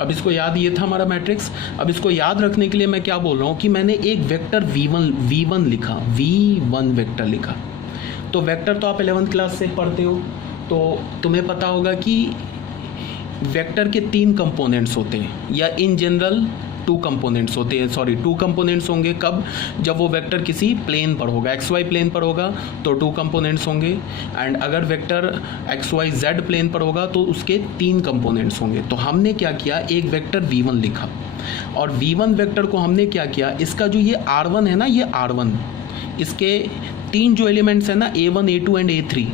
अब इसको याद, ये था हमारा मैट्रिक्स। अब इसको याद रखने के लिए मैं क्या बोल रहा हूँ कि मैंने एक वेक्टर V1 लिखा, V1 वेक्टर लिखा। तो वेक्टर तो आप 11th क्लास से पढ़ते हो, तो तुम्हें पता होगा कि वेक्टर के 3 कंपोनेंट्स होते हैं, या इन जनरल 2 कंपोनेंट्स होते हैं। 2 कंपोनेंट्स होंगे कब? जब वो वेक्टर किसी प्लेन पर होगा, XY प्लेन पर होगा तो 2 कंपोनेंट्स होंगे, एंड अगर वेक्टर XYZ प्लेन पर होगा तो उसके 3 कंपोनेंट्स होंगे। तो हमने क्या किया, एक वेक्टर V1 लिखा, और V1 वेक्टर को हमने क्या किया, इसका जो ये R1 है ना, ये R1, इसके 3 जो एलिमेंट्स हैं ना, A1, A2 एंड A3,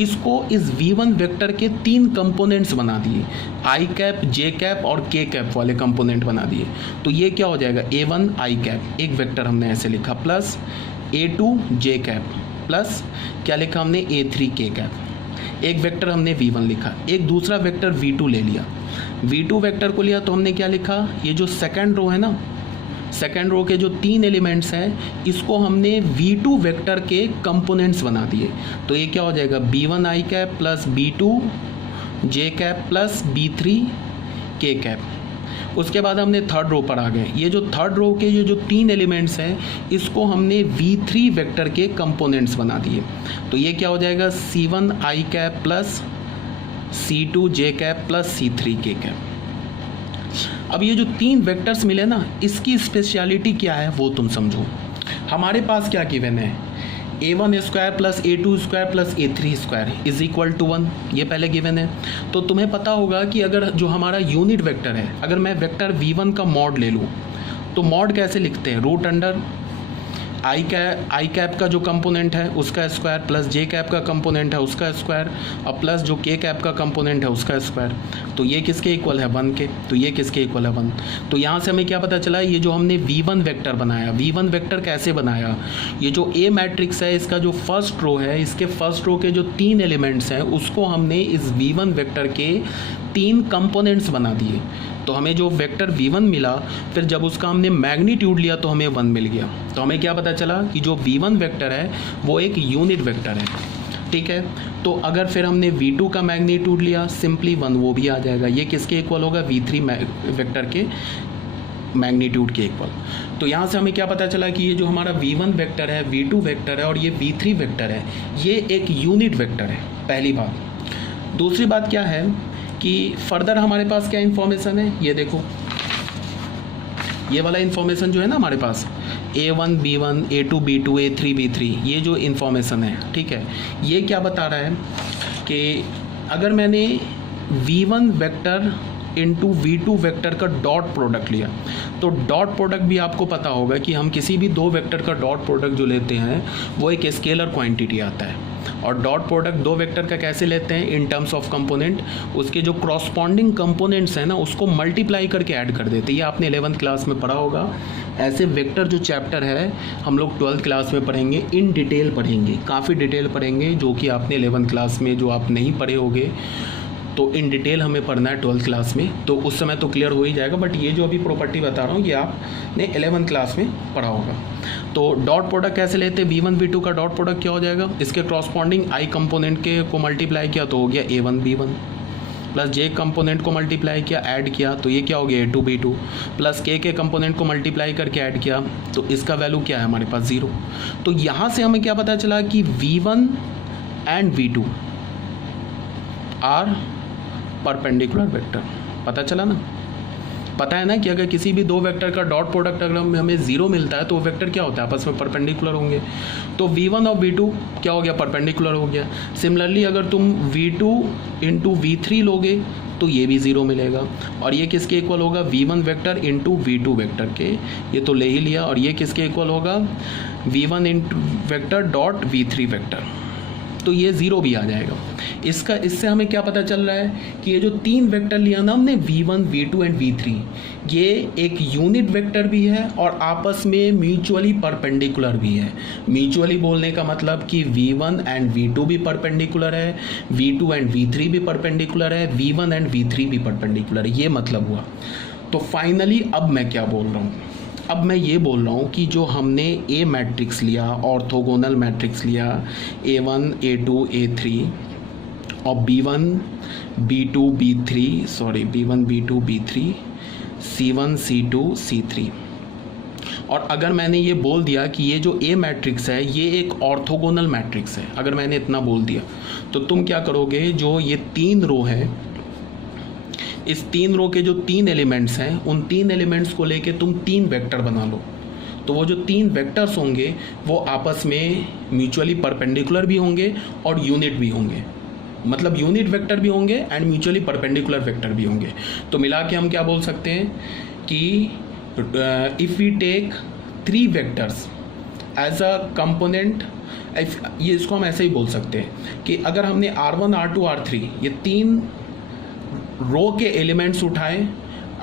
इसको इस V1 वेक्टर के 3 कंपोनेंट्स बना दिए, I कैप, J कैप और K कैप वाले कंपोनेंट बना दिए। तो ये क्या हो जाएगा, A1 I कैप एक वेक्टर हमने ऐसे लिखा, plus A2 J cap, plus क्या लिखा हमने, A3 K कैप। एक वेक्टर हमने V1 लिखा। एक दूसरा वेक्टर V2 ले लिया। V2 वेक्टर को लिया तो हमने क्या लिखा, ये जो सेकेंड रो है ना, सेकेंड रो के जो 3 एलिमेंट्स हैं, इसको हमने V2 वेक्टर के कंपोनेंट्स बना दिए। तो ये क्या हो जाएगा, B1 I cap plus B2 J cap plus B3 K cap. उसके बाद हमने थर्ड रो पर आ गए। ये जो थर्ड रो के ये जो 3 एलिमेंट्स हैं, इसको हमने V3 वेक्टर के कंपोनेंट्स बना दिए। तो ये क्या हो जाएगा, C1 I cap plus C2 J cap plus C3 K cap. अब ये जो 3 वेक्टर्स मिले ना, इसकी स्पेशलिटी क्या है वो तुम समझो। हमारे पास क्या गिवन है, A1 square plus A2 square plus A3 square is equal to 1, ये पहले गिवन है। तो तुम्हें पता होगा कि अगर जो हमारा यूनिट वेक्टर है, अगर मैं वेक्टर V1 का मॉड ले लूँ तो मॉड कैसे लिखते हैं, रूट अंडर आई कैप का जो कंपोनेंट है उसका स्क्वायर प्लस J कैप का कंपोनेंट है उसका स्क्वायर और प्लस जो K कैप का कंपोनेंट है उसका स्क्वायर। तो ये किसके इक्वल है, 1 के। तो ये किसके इक्वल है, 1। तो यहाँ से हमें क्या पता चला, ये जो हमने V1 वेक्टर बनाया, V1 वेक्टर कैसे बनाया, ये जो A मैट्रिक्स है, इसका जो फर्स्ट रो है, इसके फर्स्ट रो के जो 3 एलिमेंट्स हैं, उसको हमने इस V1 वेक्टर के 3 कंपोनेंट्स बना दिए। तो हमें जो वेक्टर V1 मिला, फिर जब उसका हमने मैग्नीट्यूड लिया तो हमें 1 मिल गया। तो हमें क्या पता चला कि जो V1 वेक्टर है वो एक यूनिट वेक्टर है, ठीक है। तो अगर फिर हमने V2 का मैग्नीट्यूड लिया, सिंपली 1 वो भी आ जाएगा। ये किसके इक्वल होगा, V3 वेक्टर के मैग्नीट्यूड के इक्वल। तो यहाँ से हमें क्या पता चला कि ये जो हमारा V1 वेक्टर है, V2 वेक्टर है और ये V3 वेक्टर है, ये एक यूनिट वेक्टर है, पहली बात। दूसरी बात क्या है कि फर्दर हमारे पास क्या इन्फॉर्मेशन है, ये देखो, ये वाला इन्फॉर्मेशन जो है ना हमारे पास, A1 B1 A2 B2 A3 B3, ये जो इन्फॉर्मेशन है, ठीक है, ये क्या बता रहा है कि अगर मैंने V1 vector into V2 vector का डॉट प्रोडक्ट लिया, तो डॉट प्रोडक्ट भी आपको पता होगा कि हम किसी भी 2 वेक्टर का डॉट प्रोडक्ट जो लेते हैं वो एक स्केलर क्वांटिटी आता है। और डॉट प्रोडक्ट 2 वेक्टर का कैसे लेते हैं, इन टर्म्स ऑफ कंपोनेंट, उसके जो क्रॉसपॉन्डिंग कंपोनेंट्स हैं ना, उसको मल्टीप्लाई करके ऐड कर देते हैं। ये आपने 11th क्लास में पढ़ा होगा। ऐसे वेक्टर जो चैप्टर है हम लोग 12th क्लास में पढ़ेंगे, इन डिटेल पढ़ेंगे, काफ़ी डिटेल पढ़ेंगे, जो कि आपने 11th क्लास में जो आप नहीं पढ़े होंगे, तो इन डिटेल हमें पढ़ना है 12th क्लास में, तो उस समय तो क्लियर हो ही जाएगा। बट ये जो अभी प्रॉपर्टी बता रहा हूँ ये आपने 11th क्लास में पढ़ा होगा। तो डॉट प्रोडक्ट कैसे लेते हैं, V1 V2 का डॉट प्रोडक्ट क्या हो जाएगा, इसके क्रॉसपॉन्डिंग I कंपोनेंट के को मल्टीप्लाई किया तो हो गया A1 B1, plus J component को मल्टीप्लाई किया, ऐड किया तो ये क्या हो गया A2 B2, प्लस K के कंपोनेंट को मल्टीप्लाई करके ऐड किया तो इसका वैल्यू क्या है हमारे पास 0। तो यहाँ से हमें क्या पता चला कि V1 and V2 are perpendicular vector. पता चला ना, पता है ना कि अगर किसी भी 2 वेक्टर का डॉट प्रोडक्ट अगर हमें 0 मिलता है तो वो वेक्टर क्या होता है, आपस में परपेंडिकुलर होंगे। तो V1 और V2 क्या हो गया, परपेंडिकुलर हो गया। सिमिलरली अगर तुम V2 इंटू V3 लोगे तो ये भी 0 मिलेगा। और ये किसके इक्वल होगा, V1 vector into V2 vector के, ये तो ले ही लिया। और ये किसके इक्वल होगा, V1 into vector dot V3 vector, तो ये 0 भी आ जाएगा। इससे हमें क्या पता चल रहा है कि ये जो 3 वेक्टर लिया ना हमने, V1 V2 एंड V3, ये एक यूनिट वेक्टर भी है और आपस में म्यूचुअली परपेंडिकुलर भी है। म्यूचुअली बोलने का मतलब कि V1 एंड V2 भी परपेंडिकुलर है, V2 एंड V3 भी परपेंडिकुलर है, V1 एंड V3 भी परपेंडिकुलर है, ये मतलब हुआ। तो फाइनली अब मैं क्या बोल रहा हूँ, अब मैं ये बोल रहा हूँ कि जो हमने A मैट्रिक्स लिया, ऑर्थोगोनल मैट्रिक्स लिया, A1 A2 A3, of B1 B2 B3 sorry B1 B2 B3 C1 C2 C3। और अगर मैंने ये बोल दिया कि ये जो ए मैट्रिक्स है ये एक ऑर्थोगोनल मैट्रिक्स है, अगर मैंने इतना बोल दिया तो तुम क्या करोगे, जो ये 3 रो है, इस 3 रो के जो 3 एलिमेंट्स हैं उन 3 एलिमेंट्स को लेके तुम 3 वेक्टर बना लो। तो वो जो 3 वेक्टर्स होंगे वो आपस में म्यूचुअली परपेंडिकुलर भी होंगे और यूनिट भी होंगे, मतलब यूनिट वेक्टर भी होंगे एंड म्यूचुअली परपेंडिकुलर वेक्टर भी होंगे। तो मिला के हम क्या बोल सकते हैं कि if we take 3 vectors as a component, ये इसको हम ऐसे ही बोल सकते हैं कि अगर हमने R1 R2 R3 ये 3 रो के एलिमेंट्स उठाए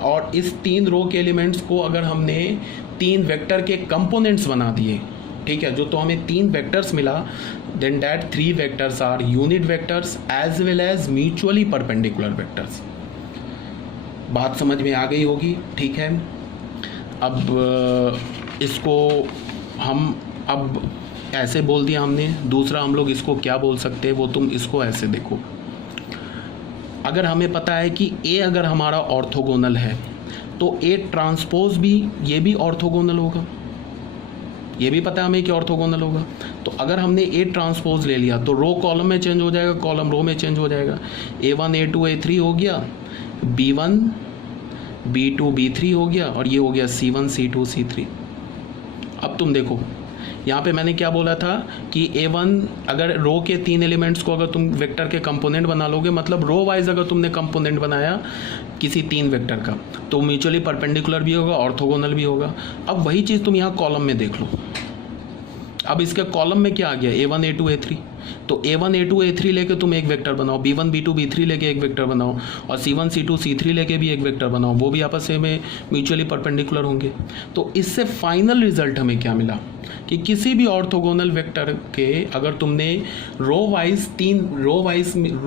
और इस 3 रो के एलिमेंट्स को अगर हमने 3 वेक्टर के कंपोनेंट्स बना दिए, ठीक है, जो तो हमें 3 वेक्टर्स मिला, then that 3 vectors are unit vectors as well as mutually perpendicular vectors. बात समझ में आ गई होगी, ठीक है। अब इसको हम अब ऐसे बोल दिया हमने। दूसरा हम लोग इसको क्या बोल सकते हैं, वो तुम इसको ऐसे देखो। अगर हमें पता है कि ए अगर हमारा ऑर्थोगोनल है तो ए ट्रांसपोज भी ये भी ऑर्थोगोनल होगा, ये भी पता है हमें कि ऑर्थोगोनल होगा। तो अगर हमने ए ट्रांसपोज ले लिया तो रो कॉलम में चेंज हो जाएगा, कॉलम रो में चेंज हो जाएगा। A1 A2 A3 हो गया, B1 B2 B3 हो गया और ये हो गया C1 C2 C3। अब तुम देखो यहाँ पे मैंने क्या बोला था कि A1 अगर रो के 3 एलिमेंट्स को अगर तुम वेक्टर के कंपोनेंट बना लोगे, मतलब रो वाइज अगर तुमने कंपोनेंट बनाया किसी 3 वेक्टर का, तो म्यूचुअली परपेंडिकुलर भी होगा, ऑर्थोगोनल भी होगा। अब वही चीज़ तुम यहाँ कॉलम में देख लो। अब इसके कॉलम में क्या आ गया, A1 A2 A3। तो A1 A2 A3 लेके तुम एक वेक्टर बनाओ, B1 B2 B3 लेके एक वेक्टर बनाओ और C1 C2 C3 लेके भी एक वेक्टर बनाओ, वो भी आपस में म्यूचुअली परपेंडिकुलर होंगे। तो इससे फाइनल रिजल्ट हमें क्या मिला कि किसी भी ऑर्थोगोनल वेक्टर के अगर तुमने रो वाइज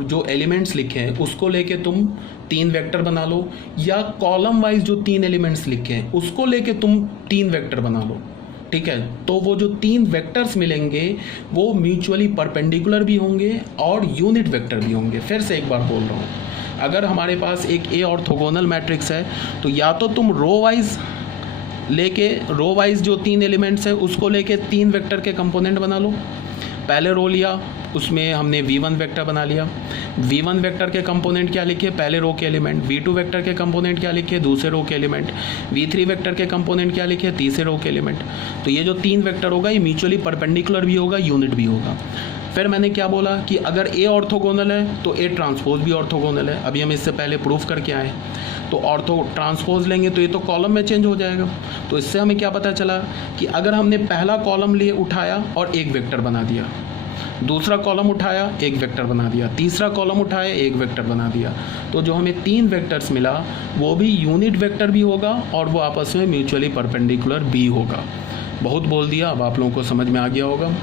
जो एलिमेंट्स लिखे हैं उसको लेके तुम 3 वेक्टर बना लो, या कॉलम वाइज जो 3 एलिमेंट्स लिखे हैं उसको लेके तुम 3 वेक्टर बना लो, ठीक है, तो वो जो 3 वेक्टर्स मिलेंगे वो म्यूचुअली परपेंडिकुलर भी होंगे और यूनिट वेक्टर भी होंगे। फिर से एक बार बोल रहा हूँ, अगर हमारे पास एक ए ऑर्थोगोनल मैट्रिक्स है तो या तो तुम रो वाइज जो 3 एलिमेंट्स है उसको लेके 3 वेक्टर के कंपोनेंट बना लो। पहले रो लिया, उसमें हमने V1 वेक्टर बना लिया। V1 वेक्टर के कंपोनेंट क्या लिखे, पहले रो के एलिमेंट। V2 वेक्टर के कंपोनेंट क्या लिखे, दूसरे रो के एलिमेंट। V3 वेक्टर के कंपोनेंट क्या लिखे, तीसरे रो के एलिमेंट। तो ये जो 3 वेक्टर होगा ये म्यूचुअली परपेंडिकुलर भी होगा, यूनिट भी होगा। फिर मैंने क्या बोला कि अगर ए ऑर्थोगोनल है तो ए ट्रांसपोज भी ऑर्थोगोनल है। अभी हम इससे पहले प्रूफ करके आए। तो ऑर्थो ट्रांसपोज लेंगे तो ये तो कॉलम में चेंज हो जाएगा। तो इससे हमें क्या पता चला कि अगर हमने पहला कॉलम लिए उठाया और एक वेक्टर बना दिया, दूसरा कॉलम उठाया एक वेक्टर बना दिया, तीसरा कॉलम उठाया एक वेक्टर बना दिया, तो जो हमें 3 वेक्टर्स मिला वो भी यूनिट वेक्टर भी होगा और वो आपस में म्यूचुअली परपेंडिकुलर भी होगा। बहुत बोल दिया, अब आप लोगों को समझ में आ गया होगा।